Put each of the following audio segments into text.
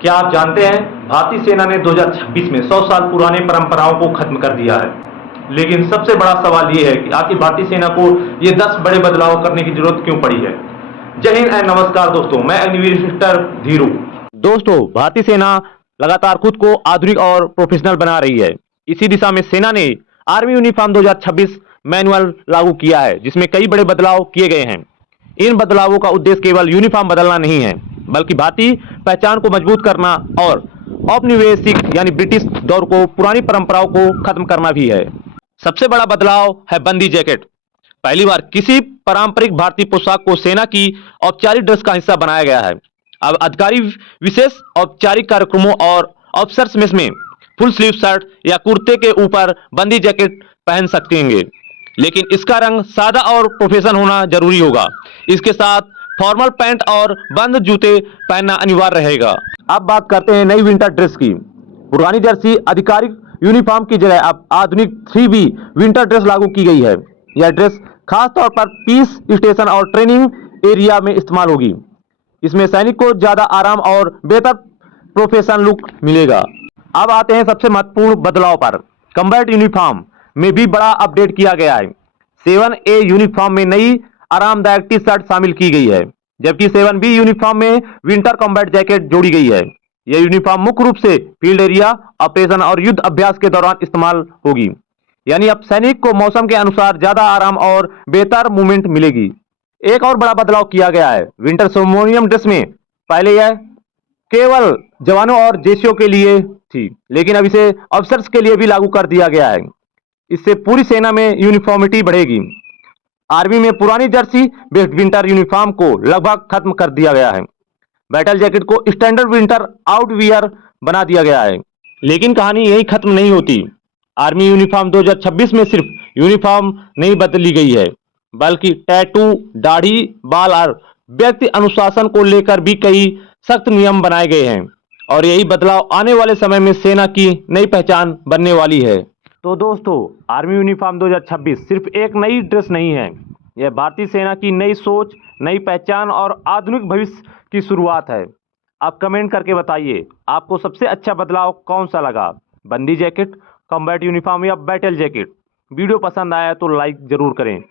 क्या आप जानते हैं भारतीय सेना ने 2026 में 100 साल पुराने परंपराओं को खत्म कर दिया है। लेकिन सबसे बड़ा सवाल यह है कि आखिर भारतीय सेना को ये 10 बड़े बदलाव करने की जरूरत क्यों पड़ी है। जय हिंद एंड नमस्कार दोस्तों, मैं अग्निवीर इंस्ट्रक्टर धीरू। दोस्तों, भारतीय सेना लगातार खुद को आधुनिक और प्रोफेशनल बना रही है। इसी दिशा में सेना ने आर्मी यूनिफॉर्म 2026 मैनुअल लागू किया है, जिसमें कई बड़े बदलाव किए गए हैं। इन बदलावों का उद्देश्य केवल यूनिफॉर्म बदलना नहीं है, बल्कि भारतीय पहचान को मजबूत करना और औपनिवेशिक यानी ब्रिटिश दौर को पुरानी परंपराओं को खत्म करना भी है। सबसे बड़ा बदलाव है बंदी जैकेट। पहली बार किसी पारंपरिक भारतीय पोशाक को सेना की औपचारिक ड्रेस का हिस्सा बनाया गया है। अब अधिकारी विशेष औपचारिक कार्यक्रमों और अफसर्स में फुल स्लीव शर्ट या कुर्ते के ऊपर बंदी जैकेट पहन सकेंगे, लेकिन इसका रंग सादा और प्रोफेशनल होना जरूरी होगा। इसके साथ फॉर्मल पैंट और बंद जूते पहनना अनिवार्य रहेगा। अब बात करते हैं नई विंटर ड्रेस की। पुरानी जर्सी आधिकारिक यूनिफॉर्म की जगह अब आधुनिक 3B विंटर ड्रेस लागू की गई है। यह ड्रेस खास तौर पर पीस स्टेशन और ट्रेनिंग एरिया में इस्तेमाल होगी। इसमें सैनिक को ज्यादा आराम और बेहतर प्रोफेशनल लुक मिलेगा। अब आते हैं सबसे महत्वपूर्ण बदलाव पर। कम्बैट यूनिफॉर्म में भी बड़ा अपडेट किया गया है। 7A यूनिफॉर्म में नई आरामदायक टी शर्ट शामिल की गई है, जबकि 7B यूनिफॉर्म में विंटर कॉम्बैट जैकेट जोड़ी गई है। यह यूनिफॉर्म मुख्य रूप से फील्ड एरिया ऑपरेशन और युद्ध अभ्यास के दौरान इस्तेमाल होगी। यानी अब सैनिक को मौसम के अनुसार ज्यादा आराम और बेहतर मूवमेंट मिलेगी। एक और बड़ा बदलाव किया गया है विंटर सेरेमोनियल ड्रेस में। पहले यह केवल जवानों और जेसीओ के लिए थी, लेकिन अब इसे अफसर्स के लिए भी लागू कर दिया गया है। इससे पूरी सेना में यूनिफॉर्मिटी बढ़ेगी। आर्मी में पुरानी जर्सी बेस्ड विंटर यूनिफॉर्म को लगभग खत्म कर दिया गया है। बैटल जैकेट को स्टैंडर्ड विंटर आउटवियर बना दिया गया है। लेकिन कहानी यही खत्म नहीं होती। आर्मी यूनिफॉर्म 2026 में सिर्फ यूनिफॉर्म नहीं बदली गई है, बल्कि टैटू, दाढ़ी, बाल और व्यक्ति अनुशासन को लेकर भी कई सख्त नियम बनाए गए हैं। और यही बदलाव आने वाले समय में सेना की नई पहचान बनने वाली है। तो दोस्तों, आर्मी यूनिफॉर्म 2026 सिर्फ एक नई ड्रेस नहीं है, यह भारतीय सेना की नई सोच, नई पहचान और आधुनिक भविष्य की शुरुआत है। आप कमेंट करके बताइए आपको सबसे अच्छा बदलाव कौन सा लगा, बंदी जैकेट, कॉम्बैट यूनिफॉर्म या बैटल जैकेट। वीडियो पसंद आया तो लाइक जरूर करें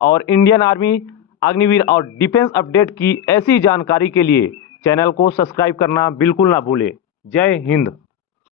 और इंडियन आर्मी, अग्निवीर और डिफेंस अपडेट की ऐसी जानकारी के लिए चैनल को सब्सक्राइब करना बिल्कुल ना भूलें। जय हिंद।